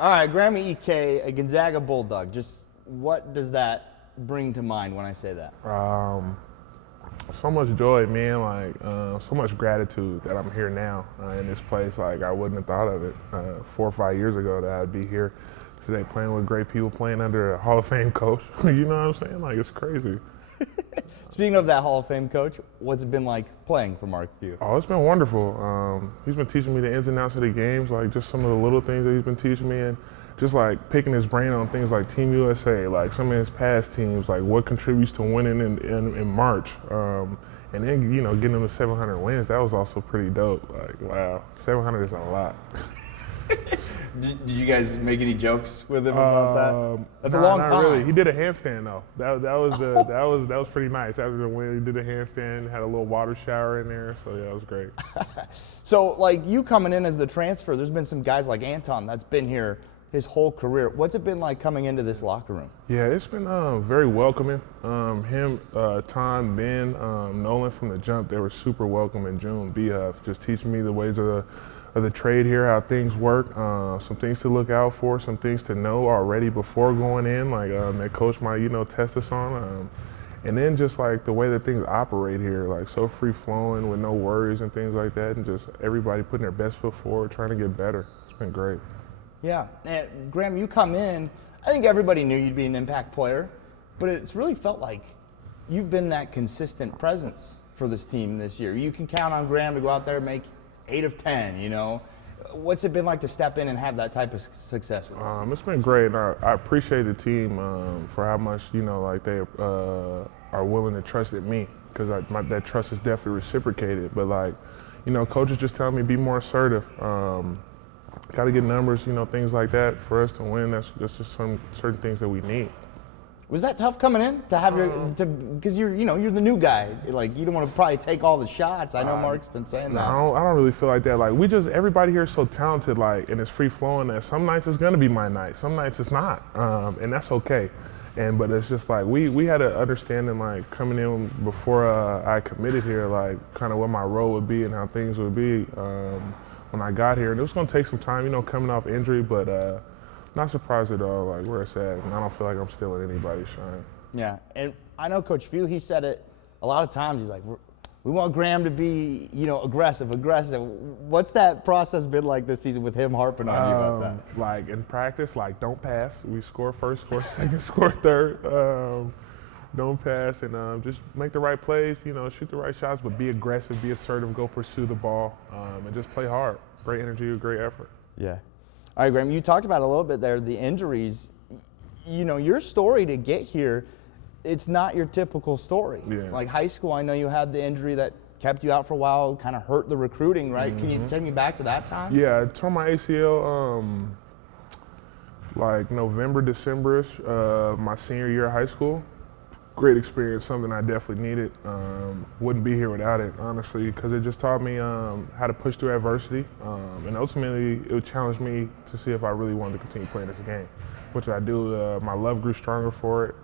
All right, Graham Ike, a Gonzaga-Bulldog. Just what does that bring to mind when I say that? So much joy, man. Like so much gratitude that I'm here now in this place. Like I wouldn't have thought of it 4 or 5 years ago that I'd be here today, playing with great people, playing under a Hall of Fame coach. You know what I'm saying? Like it's crazy. Speaking of that Hall of Fame coach, what's it been like playing for Mark Few? Oh, it's been wonderful. He's been teaching me the ins and outs of the games, like just some of the little things that he's been teaching me, and just like picking his brain on things like Team USA, like some of his past teams, like what contributes to winning in March. And then, you know, getting them to 700 wins, that was also pretty dope. Like, wow, 700 is a lot. Did you guys make any jokes with him about that? That's a long not time. Really. He did a handstand though. That was pretty nice. After the win, he did a handstand, had a little water shower in there. So yeah, it was great. So like you coming in as the transfer, there's been some guys like Anton that's been here his whole career. What's it been like coming into this locker room? Yeah, it's been very welcoming. Him, Tom, Ben, Nolan from the jump, they were super welcoming. June, B-Huff, just teaching me the ways of the trade here, how things work, some things to look out for, some things to know already before going in, like that coach might, you know, test us on. And then just like the way that things operate here, like so free flowing with no worries and things like that, and just everybody putting their best foot forward, trying to get better. It's been great. Yeah, and Graham, you come in, I think everybody knew you'd be an impact player, but it's really felt like you've been that consistent presence for this team this year. You can count on Graham to go out there and make 8 of 10, you know. What's it been like to step in and have that type of success with us? It's been great. I appreciate the team for how much, you know, like they are willing to trust in me, because that trust is definitely reciprocated. But like, you know, coaches just tell me be more assertive. Got to get numbers, you know, things like that for us to win. That's just some certain things that we need. Was that tough coming in to have because you're the new guy, like you don't want to probably take all the shots. I know Mark's been saying that. I don't really feel like that. Like everybody here is so talented, like, and it's free flowing that some nights it's gonna be my night, some nights it's not, and that's okay. But it's just like we had an understanding, like coming in before I committed here, like kind of what my role would be and how things would be when I got here. And it was gonna take some time, you know, coming off injury, but. Not surprised at all, like where it's at, and I don't feel like I'm stealing anybody's shine. Yeah, and I know Coach Few, he said it a lot of times. He's like, we want Graham to be, you know, aggressive. What's that process been like this season with him harping on you about that? Like in practice, like don't pass. We score first, score second, score third. Don't pass, and just make the right plays, you know, shoot the right shots, but be aggressive, be assertive, go pursue the ball, and just play hard. Great energy, great effort. Yeah. All right, Graham, you talked about a little bit there, the injuries. You know, your story to get here, it's not your typical story. Yeah. Like high school, I know you had the injury that kept you out for a while, kind of hurt the recruiting, right? Mm-hmm. Can you take me back to that time? Yeah, I tore my ACL like November, December-ish, my senior year of high school. Great experience, something I definitely needed. Wouldn't be here without it, honestly, because it just taught me how to push through adversity, and ultimately it challenged me to see if I really wanted to continue playing this game, which I do. My love grew stronger for it,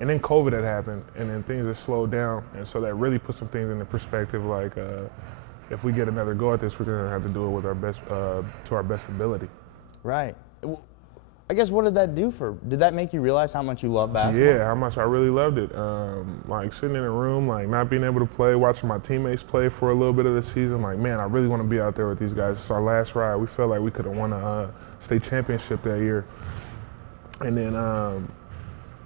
and then COVID had happened, and then things have slowed down, and so that really put some things into perspective. Like, if we get another go at this, we're gonna have to do it with our best, to our best ability. Right. I guess what did that do did that make you realize how much you love basketball? Yeah, how much I really loved it. Like sitting in a room, like not being able to play, watching my teammates play for a little bit of the season, like, man, I really want to be out there with these guys. It's our last ride. We felt like we could have won a state championship that year. And then,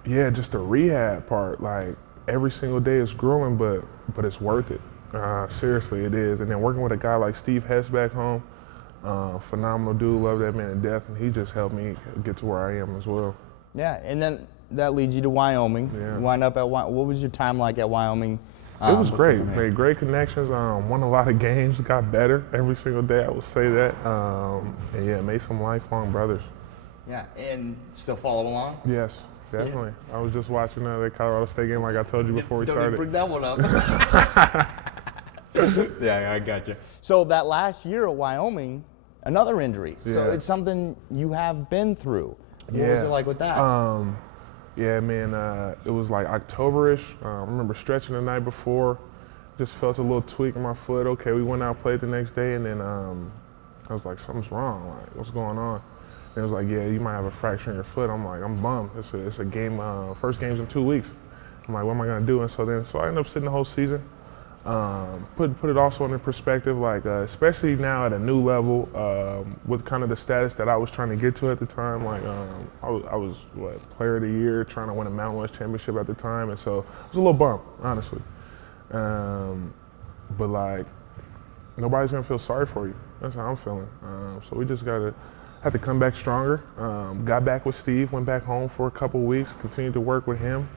yeah, just the rehab part, like every single day is growing, but it's worth it. Seriously, it is. And then working with a guy like Steve Hess back home, phenomenal dude, love that man to death, and he just helped me get to where I am as well. Yeah, and then that leads you to Wyoming. Yeah. You wind up at what was your time like at Wyoming? It was great. Made great connections. Won a lot of games. Got better every single day. I would say that. And yeah, made some lifelong brothers. Yeah, and still follow along. Yes, definitely. Yeah. I was just watching the Colorado State game, like I told you before we started. Don't bring that one up. Yeah, I got you. So that last year at Wyoming, another injury. Yeah. So it's something you have been through. What was it like with that? Yeah, man, it was like October-ish. I remember stretching the night before, just felt a little tweak in my foot. Okay, we went out, played the next day, and then I was like, something's wrong. Like, what's going on? And it was like, yeah, you might have a fracture in your foot. I'm like, I'm bummed. It's a game, first game's in 2 weeks. I'm like, what am I gonna do? And so I ended up sitting the whole season. Put it also in perspective, like especially now at a new level, with kind of the status that I was trying to get to at the time. Like I was player of the year, trying to win a Mountain West championship at the time, and so I was a little bummed, honestly. But like nobody's gonna feel sorry for you. That's how I'm feeling. So we just had to come back stronger. Got back with Steve, went back home for a couple weeks, continued to work with him.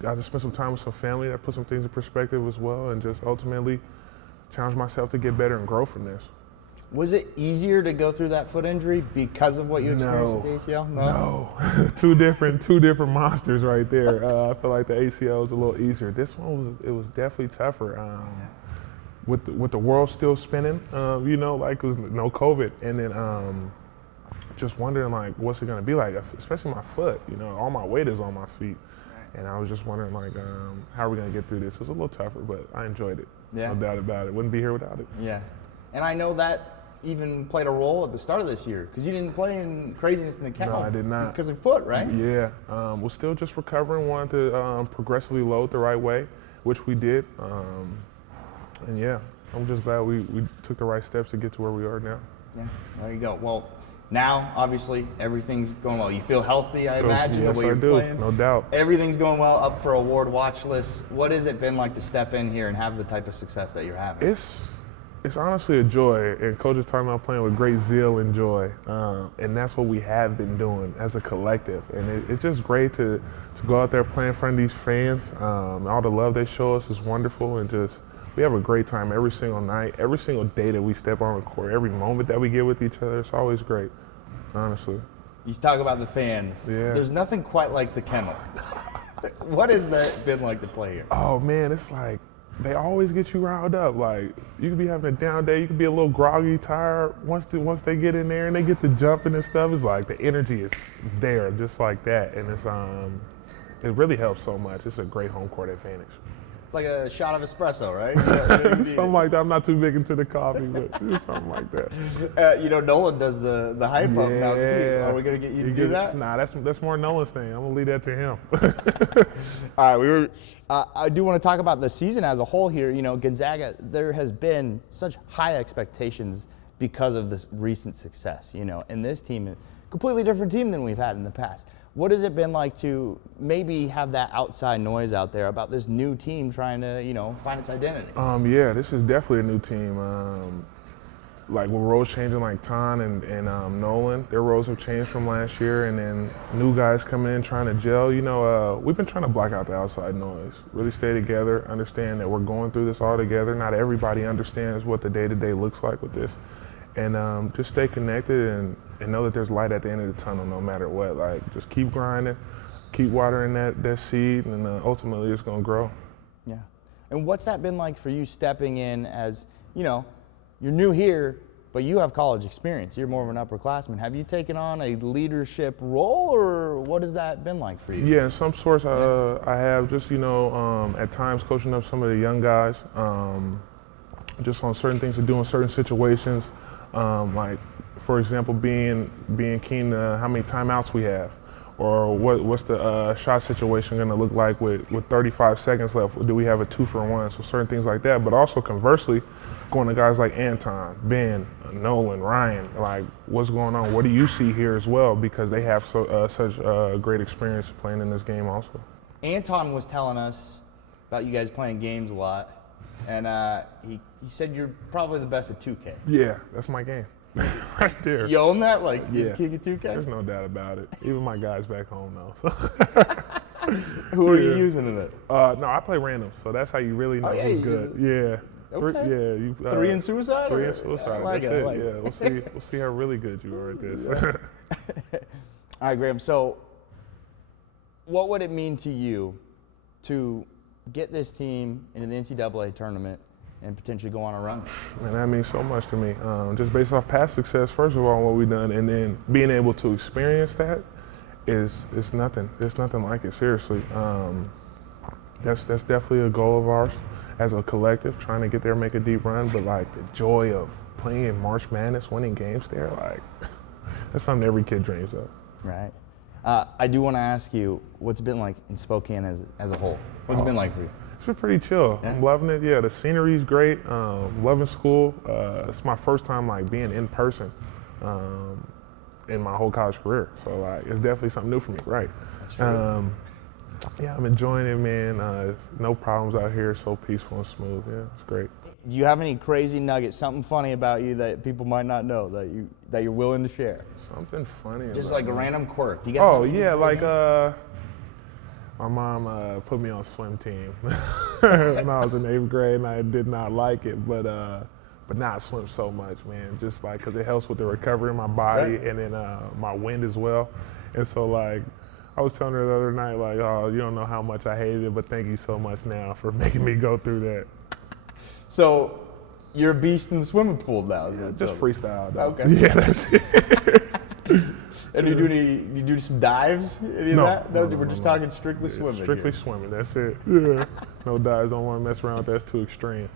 Got to spend some time with some family. That put some things in perspective as well, and just ultimately challenge myself to get better and grow from this. Was it easier to go through that foot injury because of what you experienced at the ACL? No. two different monsters right there. I feel like the ACL was a little easier. This one was definitely tougher. With the world still spinning, like it was no COVID, and then just wondering like what's it gonna be like, especially my foot. All my weight is on my feet. And I was just wondering, like, how are we going to get through this? It was a little tougher, but I enjoyed it. Yeah. No doubt about it. Wouldn't be here without it. Yeah. And I know that even played a role at the start of this year, because you didn't play in craziness in the kennel. No, I did not. Because of foot, right? Yeah. We're still just recovering, wanted to progressively load the right way, which we did. And yeah, I'm just glad we took the right steps to get to where we are now. Yeah, there you go. Well, now, obviously, everything's going well. You feel healthy, I imagine, yes, the way you're playing. No doubt. Everything's going well, up for award watch list. What has it been like to step in here and have the type of success that you're having? It's honestly a joy, and Coach is talking about playing with great zeal and joy, and that's what we have been doing as a collective. And it's just great to go out there playing in front of these fans. All the love they show us is wonderful, and we have a great time every single night, every single day that we step on the court, every moment that we get with each other. It's always great, honestly. You talk about the fans. Yeah. There's nothing quite like the Kennel. What has that been like to play here? Oh man, it's like they always get you riled up. Like you could be having a down day, you could be a little groggy, tired. Once they get in there and they get to jumping and stuff, it's like the energy is there, just like that, and it really helps so much. It's a great home court advantage. It's like a shot of espresso, right? Something like that. I'm not too big into the coffee, but something like that. Nolan does the hype up now. Are we gonna get you to do that? Nah, that's more Nolan's thing. I'm gonna leave that to him. All right, I do want to talk about the season as a whole here. Gonzaga, there has been such high expectations because of this recent success. And this team is a completely different team than we've had in the past. What has it been like to maybe have that outside noise out there about this new team trying to, find its identity? Yeah, this is definitely a new team. Like with roles changing, like Ton and Nolan, their roles have changed from last year, and then new guys coming in trying to gel. We've been trying to block out the outside noise, really stay together, understand that we're going through this all together. Not everybody understands what the day-to-day looks like with this. And just stay connected and know that there's light at the end of the tunnel no matter what. Like, just keep grinding, keep watering that seed, and ultimately it's going to grow. Yeah. And what's that been like for you stepping in as, you're new here, but you have college experience. You're more of an upperclassman. Have you taken on a leadership role, or what has that been like for you? Yeah, in some sorts I have just, at times coaching up some of the young guys, just on certain things to do in certain situations. Like, for example, being keen to how many timeouts we have, or what's the shot situation going to look like with 35 seconds left? Do we have a 2-for-1? So certain things like that. But also conversely, going to guys like Anton, Ben, Nolan, Ryan, like what's going on? What do you see here as well? Because they have such great experience playing in this game also. Anton was telling us about you guys playing games a lot. And he said you're probably the best at 2K. Yeah, that's my game. Right there. You own that? Like, yeah. You kick at 2K? There's no doubt about it. Even my guys back home know. So. Who are you using in it? No, I play random, so that's how you really know who's good. Yeah. Okay. Three in suicide? 3 in suicide. I like that's it. it. I like Yeah, we'll see how really good you are at this. All right, Graham. So, what would it mean to you to get this team into the NCAA tournament and potentially go on a run? Man, that means so much to me. Just based off past success, first of all, what we've done, and then being able to experience that is nothing. There's nothing like it, seriously. That's definitely a goal of ours as a collective, trying to get there, make a deep run. But like the joy of playing in March Madness, winning games there, like That's something every kid dreams of. Right. I do want to ask you, what's it been like in Spokane as a whole? What's it been like for you? It's been pretty chill. Yeah? I'm loving it. Yeah, the scenery's great. Loving school. It's my first time like being in person in my whole college career. So like, it's definitely something new for me. Right. That's true. Yeah, I'm enjoying it, man. No problems out here. So peaceful and smooth. Yeah, it's great. Do you have any crazy nuggets, something funny about you that people might not know that you're willing to share? Something funny. Just about like a me. random quirk. You got something yeah, you like can my mom put me on swim team when I was in 8th grade, and I did not like it, but now I swim so much, man. Just like because it helps with the recovery in my body, Right. and then my wind as well. And so like I was telling her the other night, like, oh, you don't know how much I hated it, but thank you so much now for making me go through that. So you're a beast in the swimming pool now. Yeah, just freestyle. Though. Okay. Yeah, that's it. And you do some dives? Any No, of that? No, no, we're no, just no. talking strictly swimming. Strictly here. swimming. That's it. Yeah. No dives. Don't want to mess around with that. That's too extreme.